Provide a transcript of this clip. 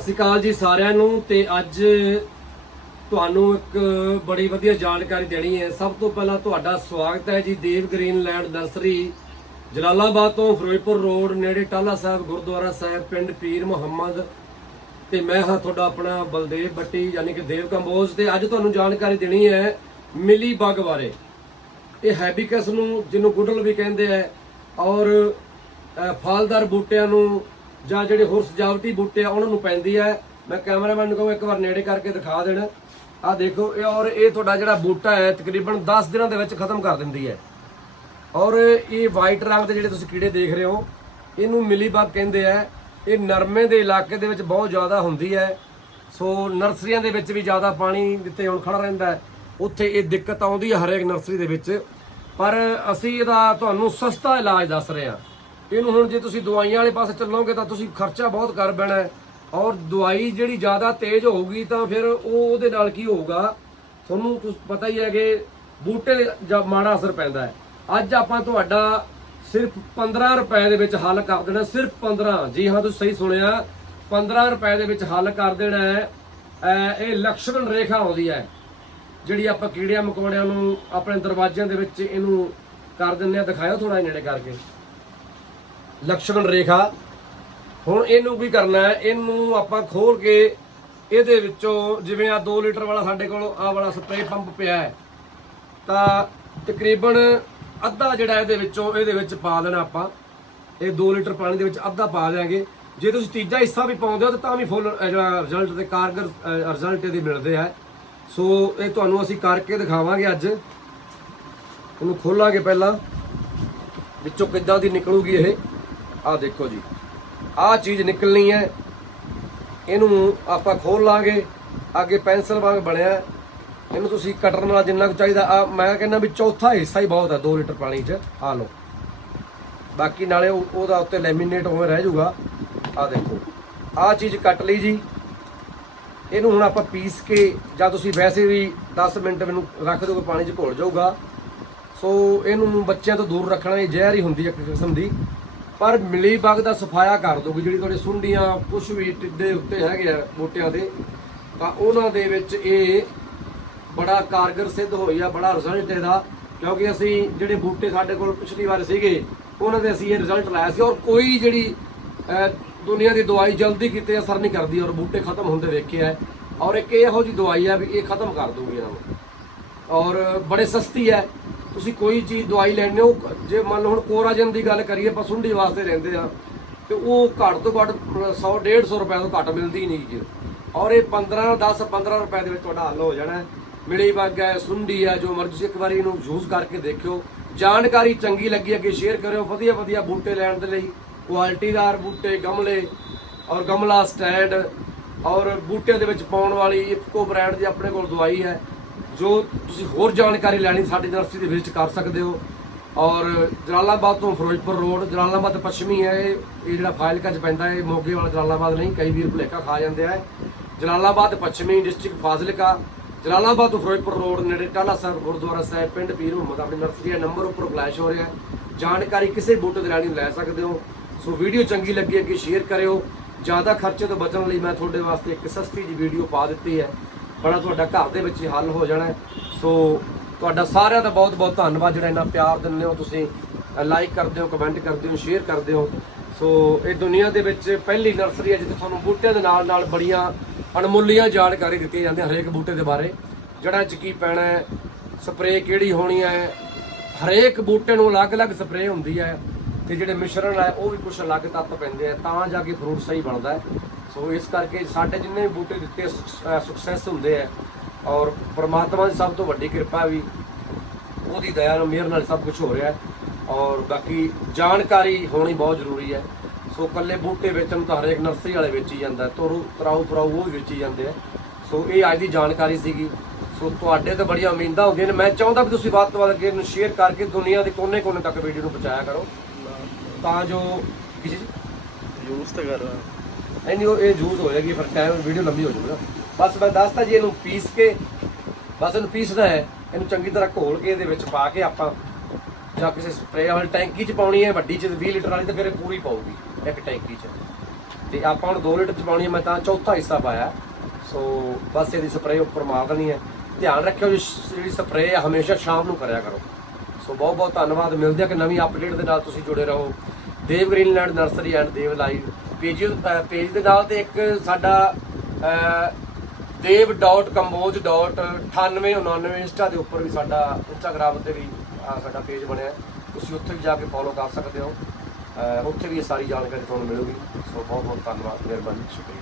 ਸਤਿ ਸ਼੍ਰੀ ਅਕਾਲ ਜੀ ਸਾਰਿਆਂ ਨੂੰ ਤੇ ਅੱਜ ਤੁਹਾਨੂੰ ਇੱਕ ਬੜੀ ਵਧੀਆ ਜਾਣਕਾਰੀ ਦੇਣੀ ਹੈ। ਸਭ ਤੋਂ ਪਹਿਲਾਂ ਤੁਹਾਡਾ ਸਵਾਗਤ ਹੈ ਜੀ ਦੇਵ ਗ੍ਰੀਨਲੈਂਡ ਨਰਸਰੀ, ਜਲਾਲਾਬਾਦ ਤੋਂ ਫਿਰੋਜ਼ਪੁਰ ਰੋਡ, ਨੇੜੇ ਟਾਲਾ ਸਾਹਿਬ, ਗੁਰਦੁਆਰਾ ਸਾਹਿਬ, ਪਿੰਡ ਪੀਰ ਮੁਹੰਮਦ ਤੇ ਮੈਂ ਹਾਂ ਤੁਹਾਡਾ ਆਪਣਾ ਬਲਦੇਵ ਬੱਟੀ, ਯਾਨੀ ਕਿ ਦੇਵ ਕੰਬੋਜ ਤੇ ਅੱਜ ਤੁਹਾਨੂੰ ਜਾਣਕਾਰੀ ਦੇਣੀ ਹੈ ਮਿਲੀ ਬਗ ਬਾਰੇ। ਇਹ ਹੈਬਿਕਸ ਨੂੰ ਜਿਹਨੂੰ ਗੁੱਡਲ ਵੀ ਕਹਿੰਦੇ ਆ ਔਰ ਫਲਦਾਰ ਬੂਟਿਆਂ ਨੂੰ ਜਾਂ ਜਿਹੜੇ ਹੋਰ ਸਜਾਵਟੀ ਬੂਟੇ ਆ, ਉਹਨਾਂ ਨੂੰ ਪੈਂਦੀ ਹੈ ਮੈਂ ਕੈਮਰਾਮੈਨ ਨੂੰ ਕਹੂੰ, ਇੱਕ ਵਾਰ ਨੇੜੇ ਕਰਕੇ ਦਿਖਾ ਦੇਣ। ਆਹ ਦੇਖੋ, ਇਹ ਔਰ ਇਹ ਤੁਹਾਡਾ ਜਿਹੜਾ ਬੂਟਾ ਹੈ, ਤਕਰੀਬਨ 10 ਦਿਨਾਂ ਦੇ ਵਿੱਚ ਖਤਮ ਕਰ ਦਿੰਦੀ ਹੈ। ਔਰ ਇਹ ਵਾਈਟ ਰੰਗ ਦੇ ਜਿਹੜੇ ਤੁਸੀਂ ਕੀੜੇ ਦੇਖ ਰਹੇ ਹੋ, ਇਹਨੂੰ ਮਿਲੀਬਗ ਕਹਿੰਦੇ ਆ। ਇਹ ਨਰਮੇ ਦੇ ਇਲਾਕੇ ਦੇ ਵਿੱਚ ਬਹੁਤ ਜ਼ਿਆਦਾ ਹੁੰਦੀ ਹੈ। ਸੋ ਨਰਸਰੀਆਂ ਦੇ ਵਿੱਚ ਵੀ ਜ਼ਿਆਦਾ ਪਾਣੀ ਜਿੱਥੇ ਹੁਣ ਖੜਾ ਰਹਿੰਦਾ ਉੱਥੇ ਇਹ ਦਿੱਕਤ ਆਉਂਦੀ ਹੈ ਹਰੇਕ ਨਰਸਰੀ ਦੇ ਵਿੱਚ। ਪਰ ਅਸੀਂ ਇਹਦਾ ਤੁਹਾਨੂੰ ਸਸਤਾ ਇਲਾਜ ਦੱਸ ਰਹੇ ਹਾਂ। ਇਹਨੂੰ ਹੁਣ ਜੇ ਤੁਸੀਂ ਦਵਾਈਆਂ ਵਾਲੇ ਪਾਸੇ ਚੱਲੋਗੇ ਤਾਂ ਤੁਸੀਂ ਖਰਚਾ ਬਹੁਤ ਕਰ ਪੈਣਾ ਔਰ ਦਵਾਈ ਜਿਹੜੀ ਜ਼ਿਆਦਾ ਤੇਜ਼ ਹੋਊਗੀ ਤਾਂ ਫਿਰ ਉਹ ਉਹਦੇ ਨਾਲ ਕੀ ਹੋਊਗਾ? ਤੁਹਾਨੂੰ ਪਤਾ ਹੀ ਹੈ ਕਿ ਬੂਟੇ ਜਾਂ ਮਾੜਾ ਅਸਰ ਪੈਂਦਾ ਹੈ। ਅੱਜ ਆਪਾਂ ਤੁਹਾਡਾ ਸਿਰਫ 15 ਰੁਪਏ ਦੇ ਵਿੱਚ ਹੱਲ ਕਰ ਦੇਣਾ, ਸਿਰਫ 15 ਜੀ ਹਾਂ, ਤੁਸੀਂ ਸਹੀ ਸੁਣਿਆ। 15 ਰੁਪਏ ਦੇ ਵਿੱਚ ਹੱਲ ਕਰ ਦੇਣਾ ਹੈ। ਇਹ ਲਕਸ਼ਮਣ ਰੇਖਾ ਆਉਂਦੀ ਹੈ, ਜਿਹੜੀ ਆਪਾਂ ਕੀੜਿਆਂ ਮਕੌੜਿਆਂ ਨੂੰ ਆਪਣੇ ਦਰਵਾਜ਼ਿਆਂ ਦੇ ਵਿੱਚ ਇਹਨੂੰ ਕਰ ਦਿੰਦੇ ਆ ਦਿਖਾਇਓ ਥੋੜਾ ਨੇੜੇ ਕਰਕੇ। ਲਕਸ਼ਮਣ ਰੇਖਾ। ਹੁਣ ਇਹਨੂੰ ਕੀ ਕਰਨਾ ਹੈ? ਇਹਨੂੰ ਆਪਾਂ ਖੋਲ ਕੇ ਇਹਦੇ ਵਿੱਚੋਂ ਜਿਵੇਂ ਆ 2 ਲੀਟਰ ਵਾਲਾ ਸਾਡੇ ਕੋਲ ਆ ਵਾਲਾ ਸਪਰੇਅ ਪੰਪ ਪਿਆ ਹੈ, ਤਾਂ ਤਕਰੀਬਨ ਅੱਧਾ ਜਿਹੜਾ ਇਹਦੇ ਵਿੱਚੋਂ ਇਹਦੇ ਵਿੱਚ ਪਾ ਦੇਣਾ ਆਪਾਂ। ਇਹ 2 ਲੀਟਰ ਪਾਣੀ ਦੇ ਵਿੱਚ ਅੱਧਾ ਪਾ ਦਿਆਂਗੇ। ਜੇ ਤੁਸੀਂ ਤੀਜਾ ਹਿੱਸਾ ਵੀ ਪਾਉਂਦੇ ਹੋ ਤਾਂ ਤਾਂ ਵੀ ਫੁੱਲ ਜਿਹੜਾ ਰਿਜ਼ਲਟ ਤੇ ਕਾਰਗਰ ਰਿਜ਼ਲਟ ਇਹਦੇ ਮਿਲਦੇ ਆ। ਸੋ ਇਹ ਤੁਹਾਨੂੰ ਅਸੀਂ ਕਰਕੇ ਦਿਖਾਵਾਂਗੇ ਅੱਜ। ਇਹਨੂੰ ਖੋਲਾਂਗੇ ਪਹਿਲਾਂ। ਵਿੱਚੋਂ ਕਿੱਦਾਂ ਦੀ ਨਿਕਲੂਗੀ ਇਹ? ਆਹ ਦੇਖੋ ਜੀ, ਆਹ ਚੀਜ਼ ਨਿਕਲਣੀ ਹੈ, ਇਹਨੂੰ ਆਪਾਂ ਖੋਲ ਲਾਂਗੇ, ਅੱਗੇ ਪੈਨਸਲ ਵਾਂਗ ਬਣਿਆ, ਇਹਨੂੰ ਤੁਸੀਂ ਕਟਰ ਨਾਲ ਜਿੰਨਾ ਕੁ ਚਾਹੀਦਾ ਆ ਮੈਂ ਕਹਿੰਦਾ ਵੀ ਚੌਥਾ ਹਿੱਸਾ ਹੀ ਬਹੁਤ ਹੈ 2 ਲੀਟਰ ਪਾਣੀ 'ਚ ਆ ਲਓ। ਬਾਕੀ ਨਾਲੇ ਉਹ- ਉਹਦਾ ਉੱਤੇ ਲੈਮੀਨੇਟ ਹੋਵੇ ਰਹਿ ਜਾਊਗਾ ਆ ਦੇਖੋ। ਆਹ ਚੀਜ਼ ਕੱਟ ਲਈ ਜੀ, ਇਹਨੂੰ ਹੁਣ ਆਪਾਂ ਪੀਸ ਕੇ, ਜਾਂ ਤੁਸੀਂ ਵੈਸੇ ਵੀ 10 ਮਿੰਟ ਮੈਨੂੰ ਰੱਖ ਦੋਗੇ ਪਾਣੀ 'ਚ ਘੁਲ ਜਾਊਗਾ। ਸੋ ਇਹਨੂੰ ਬੱਚਿਆਂ ਤੋਂ ਦੂਰ ਰੱਖਣਾ, ਇਹ ਜ਼ਹਿਰ ਹੀ ਹੁੰਦੀ ਹੈ ਇੱਕ ਕਿਸਮ ਦੀ। ਪਰ ਮਿਲੀ ਬਗ ਦਾ ਸਫਾਇਆ ਕਰ ਦੋਗੇ ਜਿਹੜੀ ਤੁਹਾਡੇ ਸੁੰਡੀਆਂ ਕੁਛ ਵੀ ਟਿੱਡੇ ਉੱਤੇ ਹੈਗੇ ਆ ਬੂਟਿਆਂ ਦੇ ਤਾਂ ਉਹਨਾਂ ਦੇ ਵਿੱਚ ਇਹ ਬੜਾ ਕਾਰਗਰ ਸਿੱਧ ਹੋਈ ਆ ਬੜਾ ਰਿਜ਼ਲਟ ਇਹਦਾ ਕਿਉਂਕਿ ਅਸੀਂ ਜਿਹੜੇ ਬੂਟੇ ਸਾਡੇ ਕੋਲ ਪਿਛਲੀ ਵਾਰ ਸੀਗੇ ਉਹਨਾਂ ਦੇ ਅਸੀਂ ਇਹ ਰਿਜ਼ਲਟ ਲਾਇਆ ਸੀ ਔਰ ਕੋਈ ਜਿਹੜੀ ਅਹ, ਦੁਨੀਆ ਦੀ ਦਵਾਈ ਜਲਦੀ ਕਿਤੇ ਅਸਰ ਨਹੀਂ ਕਰਦੀ ਔਰ ਬੂਟੇ ਖਤਮ ਹੁੰਦੇ ਵੇਖੇ ਆ। ਔਰ ਇੱਕ ਇਹੋ ਜੀ ਦਵਾਈ ਆ ਵੀ ਇਹ ਖਤਮ ਕਰ ਦੂਗੀ ਇਹਨਾਂ ਨੂੰ। ਔਰ ਬੜੇ ਸਸਤੀ ਹੈ ਤੁਸੀਂ ਕੋਈ ਚੀਜ਼ ਦਵਾਈ ਲੈਣੇ ਹੋ, ਜੇ ਮੰਨ ਲਓ ਹੁਣ ਕੋਰਾਜਨ ਦੀ ਗੱਲ ਕਰੀਏ, ਆਪਾਂ ਸੁੰਡੀ ਵਾਸਤੇ ਰਹਿੰਦੇ ਆ, ਤੇ ਉਹ ਘੱਟ ਤੋਂ ਘੱਟ 100 150 ਰੁਪਏ ਤੋਂ ਘੱਟ ਮਿਲਦੀ ਨਹੀਂ ਜੀ। ਔਰ ਇਹ 15 10 15 ਰੁਪਏ ਦੇ ਵਿੱਚ ਤੁਹਾਡਾ ਹੱਲ ਹੋ ਜਾਣਾ ਮਿਲੀ ਬੱਗ ਹੈ, ਸੁੰਡੀ ਹੈ, ਜੋ ਮਰਜ਼ੀ ਇੱਕ ਵਾਰੀ ਇਹਨੂੰ ਯੂਜ਼ ਕਰਕੇ ਦੇਖਿਓ। ਜਾਣਕਾਰੀ ਚੰਗੀ ਲੱਗੀ ਅੱਗੇ ਸ਼ੇਅਰ ਕਰਿਓ, ਵਧੀਆ ਵਧੀਆ ਬੂਟੇ ਲੈਣ ਦੇ ਲਈ। ਕੁਆਲਿਟੀਦਾਰ ਬੂਟੇ, ਗਮਲੇ ਔਰ ਗਮਲਾ ਸਟੈਂਡ ਔਰ ਬੂਟਿਆਂ ਦੇ ਵਿੱਚ ਪਾਉਣ ਵਾਲੀ ਇਫਕੋ ਬ੍ਰਾਂਡ ਦੀ ਆਪਣੇ ਕੋਲ ਦਵਾਈ ਹੈ। ਜੋ ਤੁਸੀਂ ਹੋਰ ਜਾਣਕਾਰੀ ਲੈਣੀ ਸਾਡੀ ਨਰਸਰੀ ਦੇ ਵਿਜਿਟ ਕਰ ਸਕਦੇ ਹੋ। ਔਰ ਜਲਾਲਾਬਾਦ ਤੋਂ ਫਿਰੋਜ਼ਪੁਰ ਰੋਡ, ਜਲਾਲਾਬਾਦ ਪੱਛਮੀ ਹੈ, ਇਹ ਜਿਹੜਾ ਫਾਜ਼ਿਲਕਾ ਚ ਪੈਂਦਾ ਹੈ ਇਹ ਮੋਗੇ ਵਾਲਾ ਜਲਾਲਾਬਾਦ ਨਹੀਂ, ਕਈ ਵੀਰ ਭੁਲੇਖਾ ਖਾ ਜਾਂਦੇ ਆ। ਜਲਾਲਾਬਾਦ ਪੱਛਮੀ ਡਿਸਟ੍ਰਿਕਟ ਫਾਜ਼ਿਲਕਾ, ਜਲਾਲਾਬਾਦ ਤੋਂ ਫਿਰੋਜ਼ਪੁਰ ਰੋਡ ਨੇੜੇ ਟਾਲਾ ਸਾਹਿਬ, ਗੁਰਦੁਆਰਾ ਸਾਹਿਬ, ਪਿੰਡ ਪੀਰ ਮੁਹੰਮਦ, ਆਪਣੀ ਨਰਸਰੀ ਦਾ ਨੰਬਰ ਉੱਪਰ ਫਲੈਸ਼ ਹੋ ਰਿਹਾ। ਜਾਣਕਾਰੀ ਕਿਸੇ ਬੂਟੇ ਦੇ ਲੈਣੀ ਲੈ ਸਕਦੇ ਹੋ। ਸੋ ਵੀਡੀਓ ਚੰਗੀ ਲੱਗੀ ਹੈ ਕਿ ਸ਼ੇਅਰ ਕਰਿਓ। ਜ਼ਿਆਦਾ ਖਰਚੇ ਤੋਂ ਬਚਣ ਲਈ ਮੈਂ ਤੁਹਾਡੇ ਵਾਸਤੇ ਇੱਕ ਸਸਤੀ ਜੀ ਵੀਡੀਓ ਪਾ ਦਿੱਤੀ ਹੈ। ਬੜਾ ਤੁਹਾਡਾ ਘਰ ਦੇ ਵਿੱਚ ਹੀ ਹੱਲ ਹੋ ਜਾਣਾ ਸੋ ਤੁਹਾਡਾ ਸਾਰਿਆਂ ਦਾ ਬਹੁਤ ਬਹੁਤ ਧੰਨਵਾਦ, ਜਿਹੜਾ ਇੰਨਾ ਪਿਆਰ ਦਿੰਦੇ ਹੋ ਤੁਸੀਂ। ਲਾਈਕ ਕਰਦੇ ਹੋ ਕਮੈਂਟ ਕਰਦੇ ਹੋ ਸ਼ੇਅਰ ਕਰਦੇ ਹੋ। ਸੋ ਇਹ ਦੁਨੀਆ ਦੇ ਵਿੱਚ ਪਹਿਲੀ ਨਰਸਰੀ ਹੈ ਜਿੱਥੇ ਤੁਹਾਨੂੰ ਬੂਟਿਆਂ ਦੇ ਨਾਲ ਨਾਲ ਬੜੀਆਂ ਅਣਮੁੱਲੀਆਂ ਜਾਣਕਾਰੀ ਦਿੱਤੀਆਂ ਜਾਂਦੀਆਂ ਹਰੇਕ ਬੂਟੇ ਦੇ ਬਾਰੇ। ਜਿਹੜਾ 'ਚ ਕੀ ਪੈਣਾ ਹੈ ਸਪਰੇਅ ਕਿਹੜੀ ਹੋਣੀ ਹੈ, ਹਰੇਕ ਬੂਟੇ ਨੂੰ ਅਲੱਗ-ਅਲੱਗ ਸਪਰੇਅ ਹੁੰਦੀ ਹੈ ਤੇ ਜਿਹੜੇ ਮਿਸ਼ਰਣ ਹੈ, ਉਹ ਵੀ ਕੁਝ ਅਲੱਗ ਤੱਤ ਪੈਂਦੇ ਆ ਤਾਂ ਜਾ ਕੇ ਫਰੂਟ ਸਹੀ ਬਣਦਾ ਹੈ। ਸੋ ਇਸ ਕਰਕੇ ਸਾਡੇ ਜਿੰਨੇ ਵੀ ਬੂਟੇ ਦਿੱਤੇ ਸਕਸੈਸ ਹੁੰਦੇ ਆ ਔਰ ਪ੍ਰਮਾਤਮਾ ਦੀ ਸਭ ਤੋਂ ਵੱਡੀ ਕਿਰਪਾ ਵੀ ਉਹਦੀ ਦਇਆ ਨਾਲ ਮਿਹਰ ਨਾਲ ਸਭ ਕੁਝ ਹੋ ਰਿਹਾ ਔਰ ਬਾਕੀ ਜਾਣਕਾਰੀ ਹੋਣੀ ਬਹੁਤ ਜ਼ਰੂਰੀ ਹੈ। ਸੋ ਕੱਲੇ ਬੂਟੇ ਵੇਚਣ ਤਾਂ ਹਰੇਕ ਨਰਸਰੀ ਵਾਲੇ ਵੇਚੀ ਜਾਂਦਾ ਹੈ, ਤੋਰੂ ਤਰਾਉ ਫਰਾਉ ਉਹ ਵੀ ਵੇਚੀ ਜਾਂਦੇ ਆ। ਸੋ ਇਹ ਅੱਜ ਦੀ ਜਾਣਕਾਰੀ ਸੀਗੀ। ਸੋ ਤੁਹਾਡੇ ਤੇ ਬੜੀਆਂ ਉਮੀਦਾਂ ਹੁੰਦੀਆਂ ਨੇ। ਮੈਂ ਚਾਹੁੰਦਾ ਵੀ ਤੁਸੀਂ ਵੱਧ ਤੋਂ ਵੱਧ ਅੱਗੇ ਇਹਨੂੰ ਸ਼ੇਅਰ ਕਰਕੇ ਦੁਨੀਆ ਦੇ ਕੋਨੇ-ਕੋਨੇ ਤੱਕ ਵੀਡੀਓ ਨੂੰ ਪਹੁੰਚਾਇਆ ਕਰੋ। ਤਾਂ ਜੋ ਕਿਸੇ ਯੂਜ਼ ਤਾਂ ਕਰ ਨਹੀਂ ਨਹੀਂ ਉਹ ਇਹ ਯੂਜ਼ ਹੋ ਜਾਏਗੀ, ਫਿਰ ਟਾਈਮ ਵੀਡੀਓ ਲੰਬੀ ਹੋ ਜਾਊਗਾ ਬਸ ਮੈਂ ਦੱਸਤਾ ਜੀ, ਇਹਨੂੰ ਪੀਸ ਕੇ, ਬਸ ਇਹਨੂੰ ਪੀਸਣਾ ਹੈ। ਇਹਨੂੰ ਚੰਗੀ ਤਰ੍ਹਾਂ ਘੋਲ ਕੇ ਇਹਦੇ ਵਿੱਚ ਪਾ ਕੇ ਆਪਾਂ ਜਾਂ ਕਿਸੇ ਸਪਰੇਅ ਵਾਲੀ ਟੈਂਕੀ 'ਚ ਪਾਉਣੀ ਹੈ, ਵੱਡੀ 'ਚ 20 ਲੀਟਰ ਵਾਲੀ ਤਾਂ ਫਿਰ ਇਹ ਪੂਰੀ ਪਾਊਗੀ, ਇੱਕ ਟੈਂਕੀ 'ਚ। ਤੇ ਆਪਾਂ ਹੁਣ 2 ਲੀਟਰ ਚ ਪਾਉਣੀ ਹੈ, ਮੈਂ ਤਾਂ ਚੌਥਾ ਹਿੱਸਾ ਪਾਇਆ। ਸੋ ਬਸ ਇਹਦੀ ਸਪਰੇਅ ਉੱਪਰ ਮਾਰ ਦੇਣੀ ਹੈ। ਧਿਆਨ ਰੱਖਿਓ ਜੀ ਜਿਹੜੀ ਸਪਰੇਅ ਹੈ ਹਮੇਸ਼ਾ ਸ਼ਾਮ ਨੂੰ ਕਰਿਆ ਕਰੋ। ਸੋ ਬਹੁਤ ਬਹੁਤ ਧੰਨਵਾਦ, ਮਿਲਦੇ ਆ ਕਿ ਨਵੀਂ ਅਪਡੇਟ ਦੇ ਨਾਲ ਤੁਸੀਂ ਜੁੜੇ ਰਹੋ। Dev Greenland nursery and Dev live page page ਦੇ ਨਾਲ ਤੇ ਇੱਕ ਸਾਡਾ ਅਹ, dev.ਕੰਬੋਜ.9899 ਇੰਸਟਾ ਦੇ ਉੱਪਰ ਵੀ ਸਾਡਾ ਇੰਸਟਾਗ੍ਰam ਤੇ ਵੀ ਸਾਡਾ ਪੇਜ ਬਣਿਆ ਤੁਸੀਂ ਉੱਥੇ ਵੀ ਜਾ ਕੇ ਫੋਲੋ ਕਰ ਸਕਦੇ ਹੋ। ਉੱਥੇ ਵੀ ਇਹ ਸਾਰੀ ਜਾਣਕਾਰੀ ਤੁਹਾਨੂੰ ਮਿਲੂਗੀ। ਸੋ ਬਹੁਤ ਬਹੁਤ ਧੰਨਵਾਦ ਮਿਹਰਬਾਨੀ ਸ਼ੁਕਰੀਆ।